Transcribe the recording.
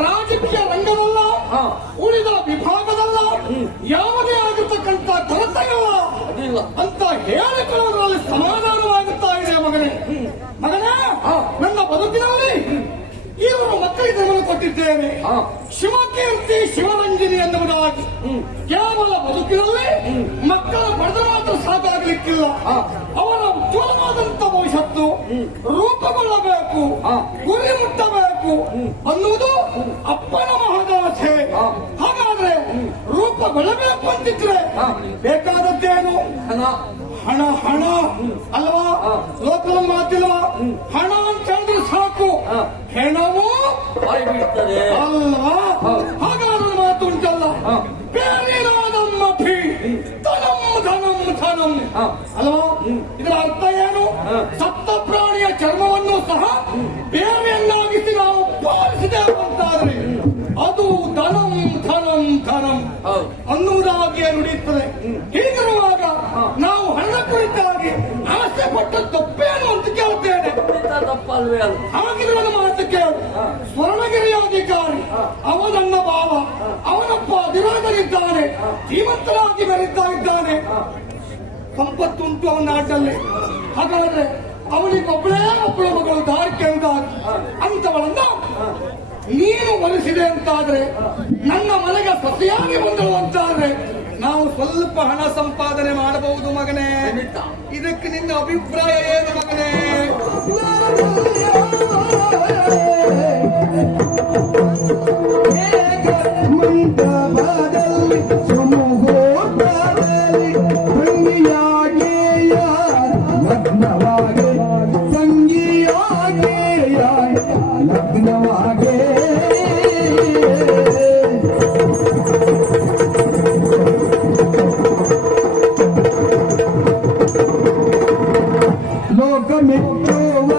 ರಾಜಕೀಯ ರಂಗವಲ್ಲ, ಉಳಿದ ವಿಭಾಗದಲ್ಲ, ಯಾವುದೇ ಆಗಿರ್ತಕ್ಕಂಥ ಕೊರತೆಯಲ್ಲ ಅಂತ ಹೇಳಿಕೊಳ್ಳೋದ್ರಲ್ಲಿ ಸಮಾಧಾನವಾಗುತ್ತಾ ಇದೆ. ಮಗನೇ, ನನ್ನ ಬದುಕಿನಲ್ಲಿ ಇವರು ಮಕ್ಕಳಿಗೆ ಗಮನ ಕೊಟ್ಟಿದ್ದೇನೆ. ಶಿವಕೀರ್ತಿ ಶಿವರಂಜನಿ ಎನ್ನುವುದಾಗಿ ಕೇವಲ ಬದುಕಿನಲ್ಲಿ ಮಕ್ಕಳ ಪಡೆದ ಮಾತ್ರ ಸಾಕಾಗಲಿಕ್ಕಿಲ್ಲ. ಅವರ ಉಜ್ವಲವಾದಂತ ಭವಿಷ್ಯತ್ತು ರೂಪುಗೊಳ್ಳಬೇಕು, ಗುರಿ ಮುಟ್ಟಬೇಕು ಅನ್ನುವುದು ಅಪ್ಪನ ಮಹದಾಸೆ. ಹಾಗಾದ್ರೆ ರೂಪಗೊಳ್ಳಬೇಕು ಅಂತಿದ್ರೆ ಬೇಕಾದದ್ದೇನು? ಹಣ. ಹಣ ಅಲ್ವಾ? ಲೋಕದ ಮಾತಿಲ್ವಾ? ಹಣ ಅಂತ ಹೇಳಿದ್ರೆ ಸಾಕು, ಹೆಣವು ಅಲ್ವಾ? ಹಾಗಾದ್ರೆ ಮಾತು ಉಂಟಲ್ಲ, ಬೇರಿನಾದಮ್ಮಿ ಧನಂ ಧನಂ ಧನಂ ಅಲ್ವಾ? ಇದರ ಅರ್ಥ ಏನು? ಸತ್ತ ಪ್ರಾಣಿಯ ಚರ್ಮವನ್ನು ಸಹ ಬೇರೆಯನ್ನಾಗಿಸಿ ನಾವು ಪಾಲಿಸಿದೆವು ಅಂತಾದ್ರೆ ಅದು ಧನಂ ಧನಂ ಧನಂ ಅನ್ನುವುದಾಗಿ ನುಡಿಯುತ್ತದೆ. ಹೀಗಿರುವಾಗ ನಾವು ಹಣ ಕುರಿತಾಗಿ ಆಸೆ ಪಟ್ಟ ತಪ್ಪೇನು ಅಂತ ಕೇಳುತ್ತೇನೆ. ಹಾಗಿದ್ರೆ ನನ್ನ ಮಾತು ಕೇಳು. ಸ್ವರ್ಣಗಿರಿಯ ಅಧಿಕಾರಿ ಅವನನ್ನ ಭಾವ, ಅವನಪ್ಪ ಅಧಿರಾಜರಿದ್ದಾನೆ, ಶ್ರೀಮಂತರಾಗಿ ಮೆರೀತಾ ಇದ್ದಾನೆ, ಸಂಪತ್ತುಂಟು ಅವನ ನಾಟಲ್ಲಿ. ಹಾಗಾದ್ರೆ ಅವನಿಗೊಬ್ಬಳೇ ಒಬ್ಬಳ ಮಗಳು ದಾರಿಕೆ ಅಂತವಳನ್ನ ನೀನು ಒಲಿಸಿದೆ ಅಂತಾದ್ರೆ, ನನ್ನ ಮನೆಗೆ ಸಸಿಯಾಗಿ ಬಂದಳು ಅಂತಾದ್ರೆ ನಾವು ಸ್ವಲ್ಪ ಹಣ ಸಂಪಾದನೆ ಮಾಡಬಹುದು ಮಗನೇ. ಇದಕ್ಕೆ ನಿನ್ನ ಅಭಿಪ್ರಾಯ ಏನು ಮಗನೇ? ಲೋಕ ಮೆಚ್ಚುವ